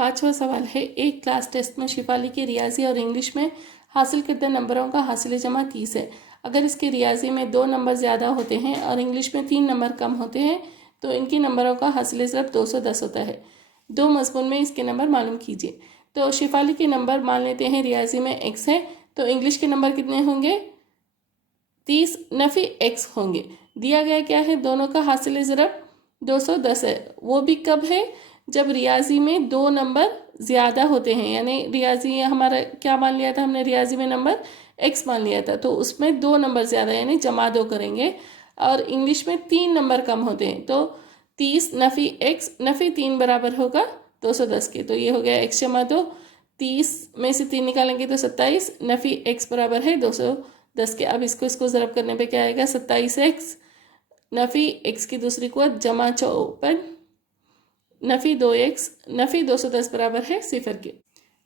5वां सवाल है, एक क्लास टेस्ट में शिफाली के रियाजी और इंग्लिश में हासिल करदा नंबरों का हासिल जमा 30 है। अगर इसके रियाजी में 2 नंबर ज़्यादा होते हैं और इंग्लिश में 3 नंबर कम होते हैं तो इनके नंबरों का हासिल ज़रब 210 होता है। 2 मज़मून में इसके नंबर मालूम कीजिए। तो शिफाली के नंबर मान लेते हैं रियाजी में x है, तो इंग्लिश के नंबर कितने होंगे? 30 नफ़ी x होंगे। दिया गया क्या है? दोनों का हासिल ज़रब 210 है। वो भी कब है? जब रियाजी में 2 नंबर ज़्यादा होते हैं, यानी रियाजी हमारा क्या मान लिया था हमने? रियाजी में नंबर x मान लिया था, तो उसमें 2 नंबर ज़्यादा यानी जमा 2 करेंगे। और इंग्लिश में 3 नंबर कम होते हैं, तो 30 नफ़ी x नफ़ी 3 बराबर होगा 210 के। तो ये हो गया x जमा 2, 30 में से 3 निकालेंगे तो 27 नफ़ी x बराबर है 210 के। अब इसको ज़रब करने पे क्या आएगा? 27x नफ़ी x की दूसरी कुव्वत जमा 54 नफ़ी 2x नफ़ी 210 बराबर है 0 के।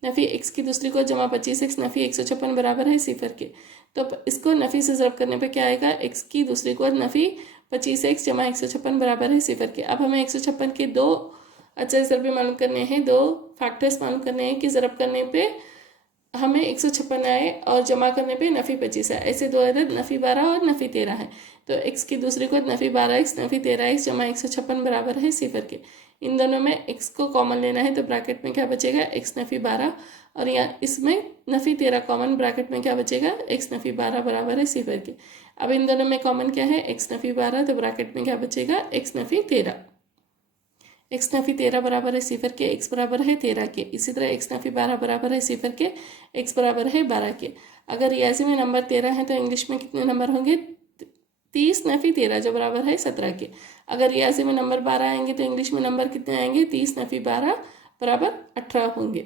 नफ़ी x की दूसरी कुव्वत जमा 25x नफ़ी 156 बराबर है 0 के। तो इसको नफ़ी से ज़रब करने पे क्या आएगा? x की दूसरी कुव्वत नफ़ी 25x जमा 156 बराबर है 0 के। अब हमें 156 के 2 अचर ज़रबे मालूम करने हैं, 2 फैक्टर्स मालूम करने हैं कि ज़रब करने पे हमें 156 आए और जमा करने पे नफ़ी 25 है। ऐसे 2 अदद नफ़ी 12 और नफ़ी 13 है। तो x की दूसरी कुव्वत नफ़ी 12x नफ़ी 13x जमा 156 बराबर है 0 के। इन दोनों में x को कॉमन लेना है, तो ब्रैकेट में क्या बचेगा? x नफ़ी 12 और यहाँ इसमें नफ़ी 13 कॉमन, ब्रैकेट में क्या बचेगा? x नफ़ी 12 बराबर है 0 के। अब इन दोनों में कॉमन क्या है? x नफ़ी 12, तो ब्रैकेट में क्या बचेगा? x नफ़ी 13। x नफ़ी 13 बराबर है 0 के, x बराबर है 13 के। इसी तरह x नफ़ी 12 बराबर है 0 के, x बराबर है 12 के। अगर रियाजी में नंबर 13 है तो इंग्लिश में कितने नंबर होंगे? 30 नफ़ी 13 जो बराबर है 17 के। अगर रियाजी में नंबर 12 आएंगे तो इंग्लिश में नंबर कितने आएंगे? 30 नफ़ी 12 बराबर 18 होंगे।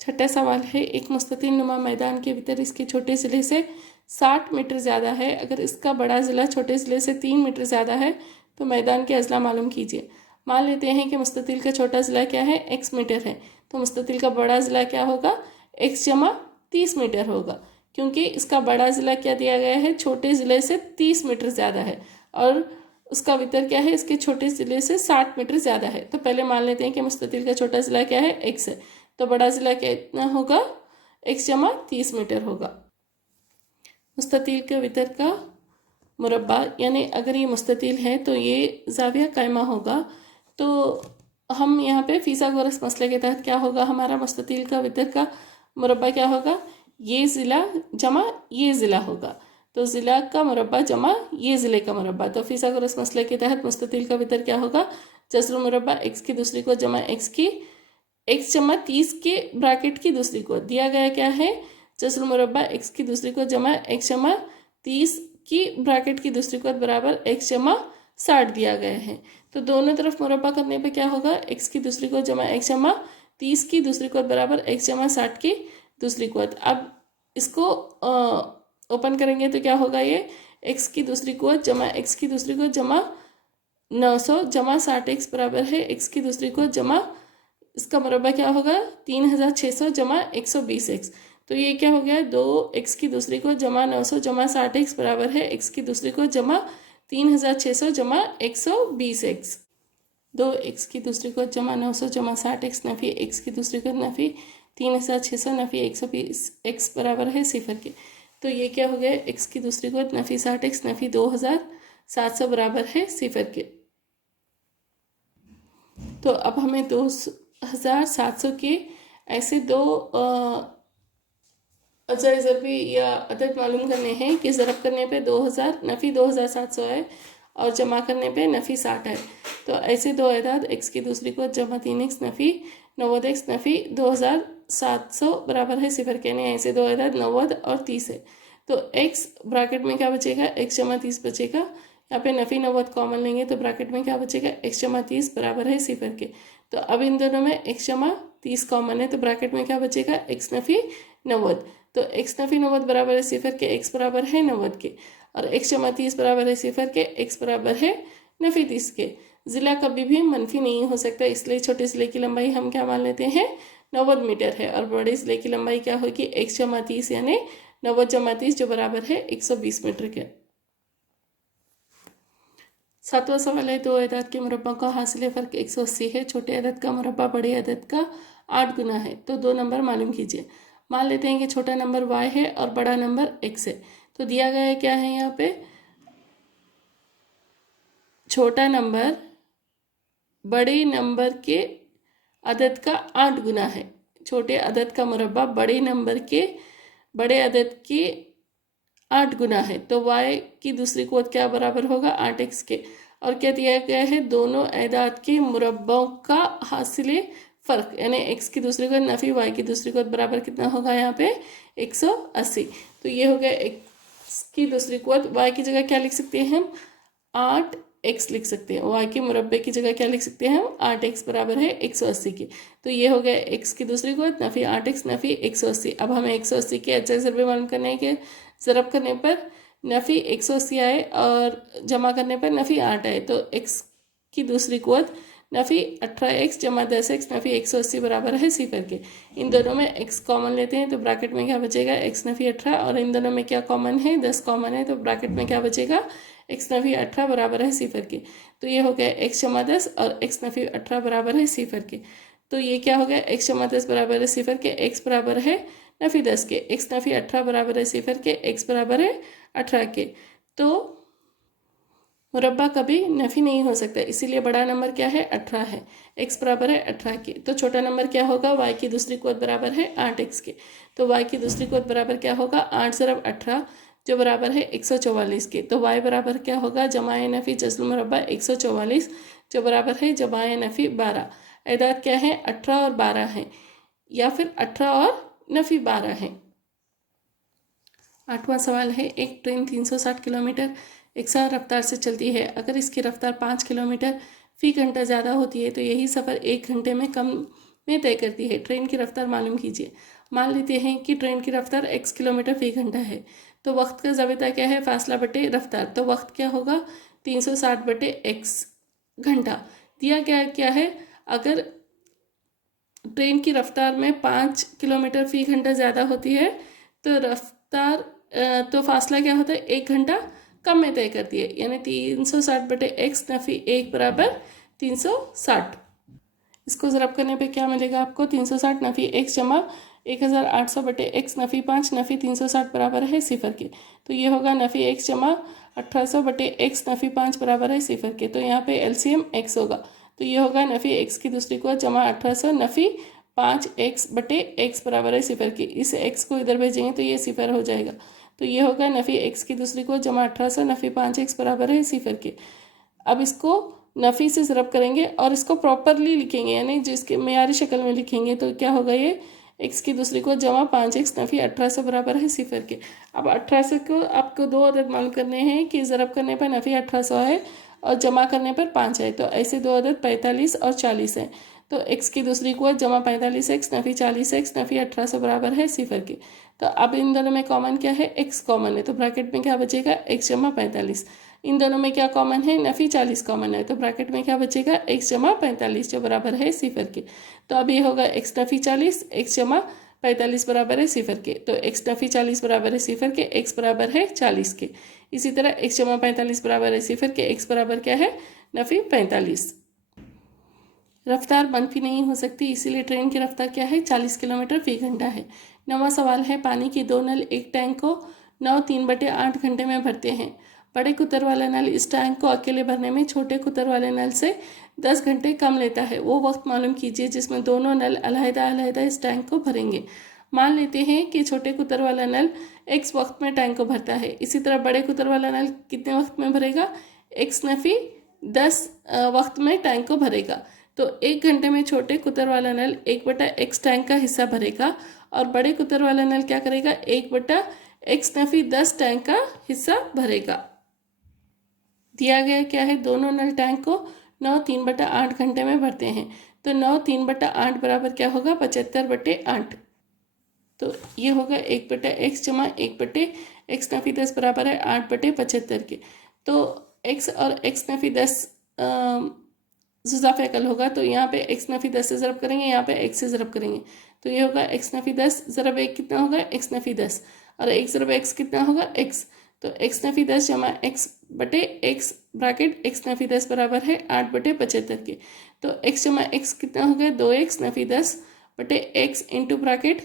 छठा सवाल है, एक मुस्ततिल नुमा मैदान के भीतर इसके छोटे ज़िले से 60 मीटर ज़्यादा है। अगर इसका बड़ा ज़िला छोटे ज़िले से 3 मीटर ज़्यादा है तो मैदान के अज़ला मालूम कीजिए। मान लेते हैं कि मुस्ततिल का छोटा ज़िला क्या है? x मीटर है, तो मुस्ततिल का बड़ा ज़िला क्या होगा? x जमा 30 मीटर होगा, क्योंकि इसका बड़ा ज़िला क्या दिया गया है? छोटे ज़िले से 30 मीटर ज़्यादा है और उसका वितर क्या है? इसके छोटे ज़िले से 60 मीटर ज़्यादा है। तो पहले मान लेते हैं कि मुस्ततिल का छोटा ज़िला क्या है? x है, तो बड़ा ज़िला कितना होगा? x जमा 30 मीटर होगा। मुस्ततिल के वितर का मुरब्बा, यानी अगर ये मुस्ततिल है तो ये ज़ाविया कायमा होगा। तो हम यहाँ पे फिसागोरस मसले के तहत क्या होगा? हमारा मुस्ततिल का वितर का मुरब्बा क्या होगा? ये ज़िला जमा ये ज़िला होगा, तो ज़िला का मुरब्बा जमा ये ज़िले का मुरब्बा। तो फिसागोरस मसले के तहत मुस्ततिल का वितर क्या होगा? जज़्र मुरब्बा x की दूसरी को जमा x की x जमा 30 के ब्रैकेट की दूसरी को दिया गया क्या है? जज़्र मुरब्बा x की दूसरी को जमा x जमा 30 की ब्रैकेट की दूसरी को बराबर x जमा 60 दिया गया है। तो दोनों तरफ मुरब्बा करने पे क्या होगा? x की दूसरी को जमा x जमा 30 की दूसरी को बराबर x जमा 60 की दूसरी को। अब इसको ओपन करेंगे तो क्या होगा? ये x की दूसरी को जमा x की दूसरी को जमा 900 जमा 60x बराबर है x की दूसरी को जमा, इसका मुरब्बा क्या होगा? 3600 जमा 120x। तो ये क्या हो गया? 2x की दूसरी को जमा 900 जमा 60x बराबर है x की दूसरी को जमा 3600 जमा 120x। 2x की दूसरी को जमा 900 जमा 60x नफ़ी x की दूसरी को नफ़ी 3600 नफ़ी 120x बराबर है 0 के। तो ये क्या हो गया? x की दूसरी को नफ़ी 60x नफ़ी 2700 बराबर है 0 के। तो अब हमें 2700 के ऐसे दो अज़र ज़रबी या अदद मालूम करने हैं कि ज़रब करने पे 2000 नफ़ी 2700 है और जमा करने पे नफ़ी 60 है। तो ऐसे दो अदाद x की दूसरी को जमा 3x नफ़ी 90x नफ़ी 2700 बराबर है 0 के। यानी ऐसे दो अदाद 90 और 30 है। तो x ब्रैकेट में क्या बचेगा? x जमा 30 बचेगा। यहाँ पे नफ़ी 90 कॉमन लेंगे तो ब्रैकेट में क्या बचेगा? x जमा 30 बराबर है 0 के। तो अब इन दोनों में x जमा 30 कॉमन है तो ब्रैकेट में क्या बचेगा? x नफ़ी 90। तो x नफ़ी 90 बराबर है 0 के, x बराबर है 90 के, और x जमा 30 बराबर है 0 के, x बराबर है नफ़ी 30 के। ज़िला कभी भी मनफी नहीं हो सकता, इसलिए छोटे ज़िले की लंबाई हम क्या मान लेते हैं? 90 मीटर है और बड़े ज़िले की लंबाई क्या होगी? x जमा 30 यानी 90 जमा 30 जो बराबर है 120 मीटर के। सातवां सवाल है, दो अदद के मुरब्बा का हासिल फ़र्क 180 है। छोटे अदद का मुरब्बा बड़े अदद का 8 गुना है, तो दो नंबर मालूम कीजिए। मान लेते हैं कि छोटा नंबर y है और बड़ा नंबर x है। तो दिया गया है क्या है यहाँ पे, छोटा नंबर बड़े नंबर के अदद का 8 गुना है। छोटे अदद का मुरब्बा बड़े नंबर के बड़े अदद के 8 गुना है, तो y की दूसरी कुव्वत क्या बराबर होगा, 8x के। और क्या दिया गया है, दोनों अदाद के मुरब्बों का हासिल फ़र्क, यानी x की दूसरी कुव्वत नफ़ी y की दूसरी कुव्वत बराबर कितना होगा यहाँ पे 180। तो ये हो गया x की दूसरी कुव्वत। y की जगह क्या लिख सकते हैं हम, 8x लिख सकते हैं। y के मुरब्बे की जगह क्या लिख सकते हैं हम, 8x बराबर है 180 के। तो ये हो गया x की दूसरी कुव्वत नफ़ी 8x नफ़ी 180। अब हमें 180 के अज्जा ज़रबे मालूम करने हैं कि ज़रब करने पर नफ़ी 180 आए और जमा करने पर नफ़ी 8 आए, तो x की दूसरी कुव्वत नफ़ी 18x जमा 10x नफ़ी 180 बराबर है 0 के। इन दोनों में x कॉमन लेते हैं तो ब्रैकेट में क्या बचेगा, x नफ़ी 18, और इन दोनों में क्या कॉमन है, 10 कॉमन है, तो ब्रैकेट में क्या बचेगा, x नफ़ी 18 बराबर है 0 के। तो ये हो गया x जमा 10 और x नफ़ी 18 बराबर है 0 के। तो ये क्या हो गया, x जमा 10 बराबर है 0 के, x बराबर है नफ़ी 10 के, x नफ़ी 18 बराबर है 0 के, x बराबर है 18 के। तो मुरब्बा कभी नफ़ी नहीं हो सकता, इसीलिए बड़ा नंबर क्या है, 18 है, x बराबर है 18 के। तो छोटा नंबर क्या होगा, y की दूसरी कुव्वत बराबर है 8x के। तो y की दूसरी कुव्वत बराबर क्या होगा, 8 ज़रब 18 जो बराबर है 144 के। तो y बराबर क्या होगा, जमाए नफ़ी जस्ल मुरब्बा 144 जो बराबर है जमाए नफ़ी 12। अदाद क्या है, 18 और 12 है, या फिर 18 और नफ़ी 12 है। आठवां सवाल है, एक ट्रेन 360 किलोमीटर एकसार रफ्तार से चलती है। अगर इसकी रफ्तार 5 किलोमीटर फी घंटा ज़्यादा होती है तो यही सफ़र 1 घंटे में कम में तय करती है। ट्रेन की रफ्तार मालूम कीजिए। मान लेते हैं कि ट्रेन की रफ्तार x किलोमीटर फी घंटा है, तो वक्त का ज़ाबिता क्या है, फासला बटे रफ्तार। तो वक्त क्या होगा, 360 बटे x घंटा। दिया गया क्या है, अगर ट्रेन की रफ्तार में 5 किलोमीटर फी घंटा ज़्यादा होती है तो रफ्तार तो फासला क्या होता है, 1 घंटा कम में तय करती है, यानी 360 बटे x नफ़ी 1 बराबर 360। इसको ज़रब करने पे क्या मिलेगा आपको, 360 नफ़ी x जमा 1800 बटे x नफ़ी 5 नफ़ी 360 बराबर है 0 के। तो ये होगा नफ़ी x जमा 1800 बटे x नफ़ी 5 बराबर है 0 के। तो यहाँ पे एलसीएम x होगा, तो ये होगा नफ़ी x की दूसरी कुव्वत जमा 1800 नफ़ी 5x बटे x बराबर है 0 के। इस x को इधर भेजेंगे तो ये 0 हो जाएगा। तो ये होगा नफ़ी x की दूसरी कुव्वत जमा 1800 नफ़ी 5x बराबर है 0 के। अब इसको नफ़ी से ज़रब करेंगे और इसको प्रॉपरली लिखेंगे, यानी जिसके मेयारी शक्ल में लिखेंगे, तो क्या होगा, ये x की दूसरी को जमा 5x नफ़ी 1800 बराबर है 0 के। अब 1800 को आपको दो अदद मालूम करने हैं कि ज़रब करने पर नफ़ी 1800 है और जमा करने पर 5 है, तो ऐसे दो अदद 45 और 40 है। तो x की दूसरी को जमा 45x नफ़ी 40x नफ़ी 1800 बराबर है 0 के। तो अब इन दोनों में कॉमन क्या है, x कॉमन है, तो ब्रैकेट में क्या बचेगा, x जमा 45। इन दोनों में क्या कॉमन है, नफ़ी 40 कॉमन है, तो ब्रैकेट में क्या बचेगा, x जमा 45 जो बराबर है 0 के। तो अब ये होगा x नफ़ी 40 x जमा 45 बराबर है 0 के। तो x नफ़ी 40 बराबर है 0 के, x बराबर है 40 के। इसी तरह x जमा 45 बराबर है 0 के, x बराबर क्या है, नफ़ी 45। रफ्तार मनफी नहीं हो सकती, इसीलिए ट्रेन की रफ्तार क्या है, 40 किलोमीटर फी घंटा है। नवा सवाल है, पानी के दो नल एक टैंक को 9 3/8 घंटे में भरते हैं। बड़े कुतर वाला नल इस टैंक को अकेले भरने में छोटे कुतर वाले नल से 10 घंटे कम लेता है। वो वक्त मालूम कीजिए जिसमें दोनों नल अलहदा अलहदा इस टैंक को भरेंगे। मान लेते हैं कि छोटे कुतर वाला नल x वक्त में टैंक को भरता है। इसी तरह बड़े कुतर वाला नल कितने वक्त में भरेगा, x नफ़ी 10 वक्त में टैंक को भरेगा। तो 1 घंटे में छोटे कुतर वाला नल 1/x टैंक का हिस्सा भरेगा और बड़े कुतर वाला नल क्या करेगा, 1/x नफ़ी 10 टैंक का हिस्सा भरेगा। दिया गया क्या है, दोनों नल टैंक को 9 3/8 घंटे में भरते हैं। तो 9 3/8 बराबर क्या होगा, 75/8। तो ये होगा 1/x जमा 1/x नफ़ी 10 बराबर है 8/75 के। तो x और x नफ़ी 10 जुज़ाफ़ अकल होगा, तो यहाँ पे x नफ़ी 10 से ज़रब करेंगे, यहाँ पे x से ज़रब करेंगे, तो ये होगा x नफ़ी 10 ज़रब 1 कितना होगा, x नफ़ी 10, और 1 ज़रब x कितना होगा, x। तो x नफी 10 जमा x बटे x ब्रैकेट x नफी 10 बराबर है 8 बटे 75 के। तो x जमा x कितना हो गया 2x नफी 10 बटे x इंटू ब्रैकेट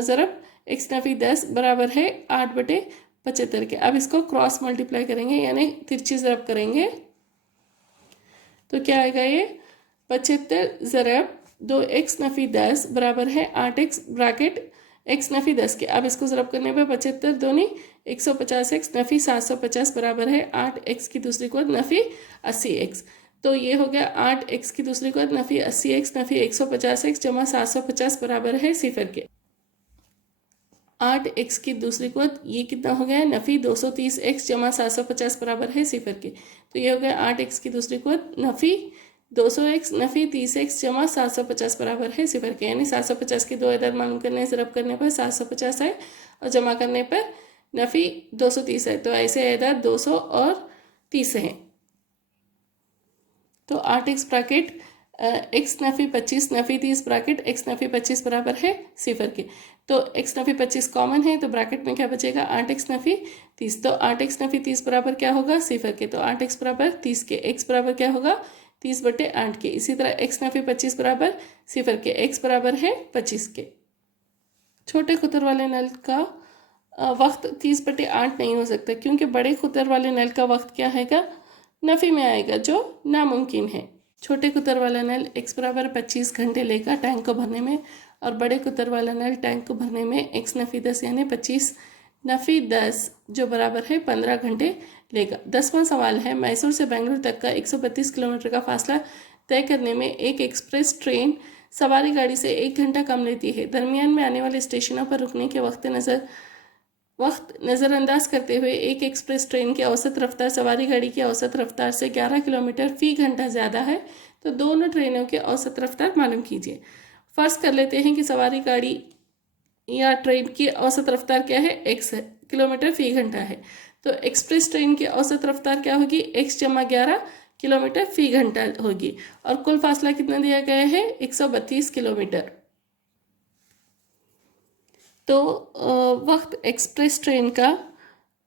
ज़रब x नफी 10 बराबर है 8 बटे 75 के। अब इसको क्रॉस मल्टीप्लाई करेंगे यानी तिरछी ज़रब करेंगे तो क्या आएगा ये 75 ज़रब 2x नफी 10 बराबर है 8x ब्रैकेट x नफी 10 के। अब इसको ज़रब करने पर 75 दूनी 150x नफी 750 बराबर है 8x की दूसरी को नफी 80x। तो ये हो गया 8x की दूसरी को नफी 80x नफी 150x जमा 750 बराबर है 0 के। 8x की दूसरी को ये कितना हो गया नफी 230x जमा 750 बराबर है 0 के। तो ये हो गया 8x की दूसरी को नफी 200x नफी 30x जमा 750 बराबर है 0 के। यानी 750 के दो अदद मालूम करने ज़रब करने पर 750 है और जमा करने पर नफी 230 है। तो ऐसे अदद 200 और 30 है। तो 8x bracket x Nafi 25 Nafi 30 bracket x Nafi 25 बराबर है 0 के। तो x नफी 25 कॉमन है तो ब्रैकेट में क्या बचेगा 8x नफी 30। तो 8x नफी 30 बराबर क्या होगा 0 के। तो 8x बराबर 30 के, x बराबर क्या होगा 30 बटे 8 के। इसी तरह x नफी 25 बराबर 0 के, x बराबर है 25 के। छोटे खुतर वाले नल का वक्त 30 बटे 8 नहीं हो सकता क्योंकि बड़े खुतर वाले नल का वक्त क्या आएगा नफी में आएगा जो नामुमकिन है। छोटे कुतर वाला नल x बराबर 25 घंटे लेगा टैंक को भरने में और बड़े कुतर वाला नल टैंक को भरने में x नफी 10 यानी 25 नफी 10 जो बराबर है 15 घंटे लेगा। 10वां सवाल है मैसूर से बेंगलुरु तक का 132 किलोमीटर का फासला तय करने में एक एक्सप्रेस ट्रेन सवारी गाड़ी से 1 घंटा कम लेती है। दरमियान में आने वाले स्टेशनों पर रुकने के वक्त नज़रअंदाज करते हुए एक एक्सप्रेस ट्रेन की औसत रफ्तार सवारी गाड़ी की औसत रफ्तार से 11 किलोमीटर फी घंटा ज़्यादा है तो दोनों ट्रेनों की औसत रफ्तार मालूम कीजिए। फ़र्ज़ कर लेते हैं कि सवारी गाड़ी या ट्रेन की औसत रफ्तार क्या है x है, किलोमीटर फी घंटा है। तो एक्सप्रेस ट्रेन की औसत रफ्तार क्या होगी x जमा 11 किलोमीटर फी घंटा होगी और कुल फासला कितना दिया गया है 132 किलोमीटर। तो वक्त एक्सप्रेस ट्रेन का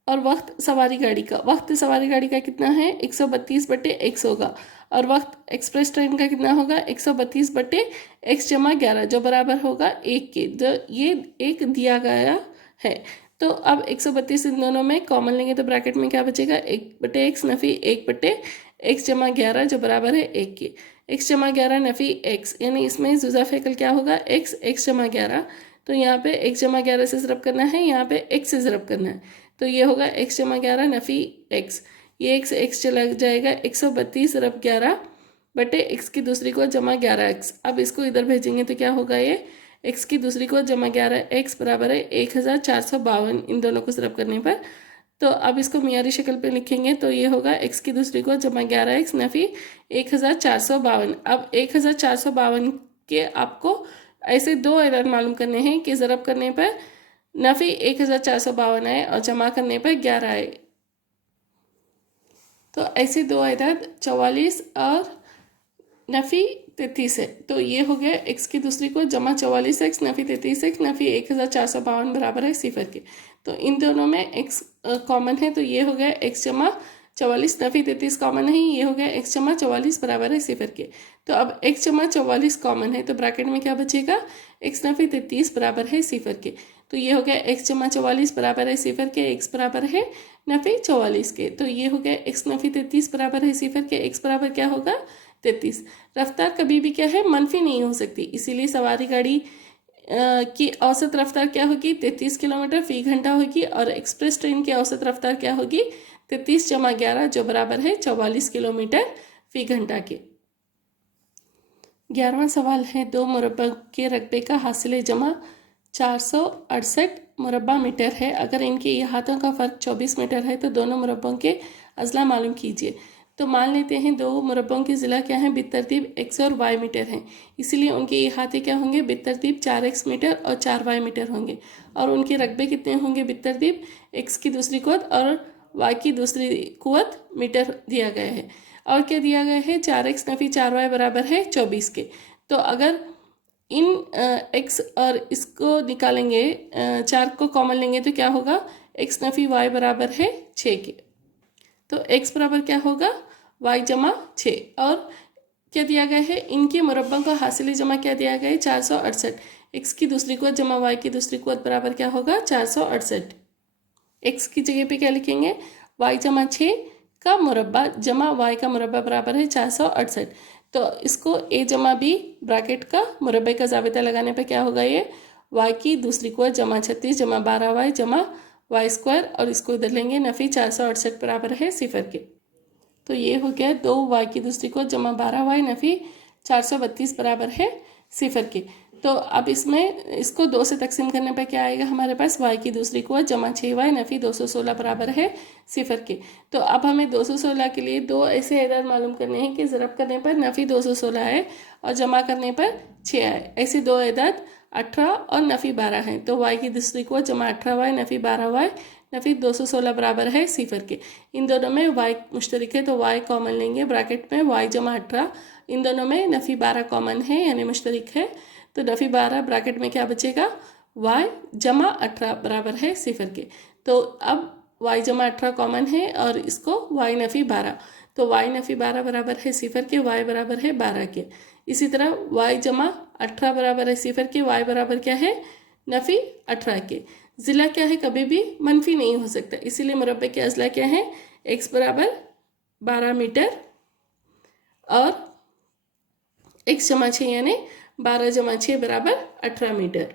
और वक्त सवारी गाड़ी का कितना है 132 बटे x होगा और वक्त एक्सप्रेस ट्रेन का कितना होगा 132 बटे x जमा 11 जो बराबर होगा 1 के। जो ये 1 दिया गया है तो अब 132 इन दोनों में कॉमन लेंगे तो ब्रैकेट में क्या बचेगा 1 बटे x नफी 1 बटे x जमा 11 जो बराबर है 1 के। x जमा 11 नफी x यानी इसमें जुज़ा फेकल क्या होगा x जमा 11। तो यहाँ पे x जमा 11 से ज़रब करना है, यहाँ पे x से ज़रब करना है तो ये होगा x जमा 11 नफ़ी x। ये x चला जाएगा 132 ज़रब 11 बटे x की दूसरी को जमा 11x। अब इसको इधर भेजेंगे तो क्या होगा ये x की दूसरी को जमा 11x बराबर है 1452 इन दोनों को ज़रब करने पर। तो अब इसको मियारी शक्ल पे लिखेंगे तो ये होगा x की दूसरी को जमा 11x नफ़ी 1452। अब 1452 के आपको ऐसे दो एरर मालूम करने हैं कि ज़रब करने पर नफ़ी 1452 आए और जमा करने पर 11 आए। तो ऐसे दो अदद 44 और नफ़ी 33 है। तो ये हो गया x की दूसरी को जमा 44x नफ़ी 33x नफ़ी 1452 बराबर है 0 के। तो इन दोनों में x कॉमन है तो ये हो गया x जमा 44 नफ़ी 33 कॉमन नहीं, ये हो गया x जमा 44 बराबर है 0 के। तो अब x जमा 44 कॉमन है तो ब्रैकेट में क्या बचेगा x नफ़ी 33 बराबर है 0 के। तो ये हो गया x जमा 44 बराबर है 0 के, x बराबर है नफ़ी 44 के। तो ये हो गया x नफ़ी 33 बराबर है 0 के, x बराबर क्या होगा 33। रफ्तार कभी भी क्या है मनफी नहीं हो सकती, इसीलिए सवारी गाड़ी की औसत रफ्तार क्या होगी 33 किलोमीटर फी घंटा होगी और एक्सप्रेस ट्रेन की औसत रफ्तार क्या होगी 33 जमा 11 जो बराबर है 44 किलोमीटर फी घंटा के। 11वां सवाल है 2 मुरब्बा के रकबे का हासिल जमा 468 मुरब्बा मीटर है। अगर इनके अहातों का फ़र्क 24 मीटर है तो दोनों मुरब्बों के अज़ला मालूम कीजिए। तो मान लेते हैं दो मुरब्बों के ज़िला क्या हैं बितरतीब x और y मीटर हैं, इसीलिए उनके अहाते क्या होंगे बितरतीब 4x मीटर और 4y मीटर होंगे और उनके रकबे कितने होंगे बितरतीब x की दूसरी कुव्वत और y की दूसरी कुव्वत मीटर दिया गया है। और क्या दिया गया है 4x नफ़ी 4y बराबर है 24 के। तो अगर इन x और इसको निकालेंगे, 4 को कॉमन लेंगे तो क्या होगा, x नफी y बराबर है 6 के। तो x बराबर क्या होगा, y जमा 6। और क्या दिया गया है, इनके मुरब्बों का हासिल जमा क्या दिया गया है, 468। x की दूसरी कुव्वत जमा y की दूसरी कुव्वत बराबर क्या होगा, 468। x की जगह पे क्या लिखेंगे, y जमा 6 का मुरब्बा जमा y का मुरब्बा बराबर है 468। तो इसको a जमा b ब्रैकेट का मुरब्बे का जाबिता लगाने पे क्या होगा, ये y की दूसरी कुव्वत जमा 36 जमा 12y जमा y स्क्वायर, और इसको इधर लेंगे, नफ़ी 468 बराबर है 0 के। तो ये हो गया 2y की दूसरी कुव्वत जमा 12y नफ़ी 432 बराबर है 0 के। तो अब इसमें इसको 2 से तकसीम करने पर क्या आएगा हमारे पास, y की दूसरी कुव्वत जमा 6y नफ़ी 216 बराबर है 0 के। तो अब हमें 216 के लिए दो ऐसे एदाद मालूम करने हैं कि ज़रब करने पर नफ़ी 216 है और जमा करने पर 6 आए। ऐसे दो एदाद 18 और नफ़ी 12 हैं। तो y की दूसरी कुव्वत जमा 18y नफ़ी 12y नफ़ी 216 बराबर है 0 के। इन दोनों में y मुश्तरक है तो y कॉमन लेंगे, ब्रैकेट में y जमा 18, इन दोनों में नफ़ी 12 कॉमन है यानी मुश्तरक है, तो नफ़ी 12 ब्रैकेट में क्या बचेगा, y जमा 18 बराबर है 0 के। तो अब y जमा 18 कॉमन है और इसको y नफ़ी 12, तो y नफ़ी 12 बराबर है 0 के, y बराबर है 12 के। इसी तरह y जमा 18 बराबर है 0 के, y बराबर क्या है, नफ़ी 18 के। ज़िला क्या है, कभी भी मनफी नहीं हो सकता, इसीलिए मुरब्बे के अज़ला क्या है, x बराबर 12 मीटर और x जमा 6 यानी 12 जमा 6 बराबर 18 मीटर।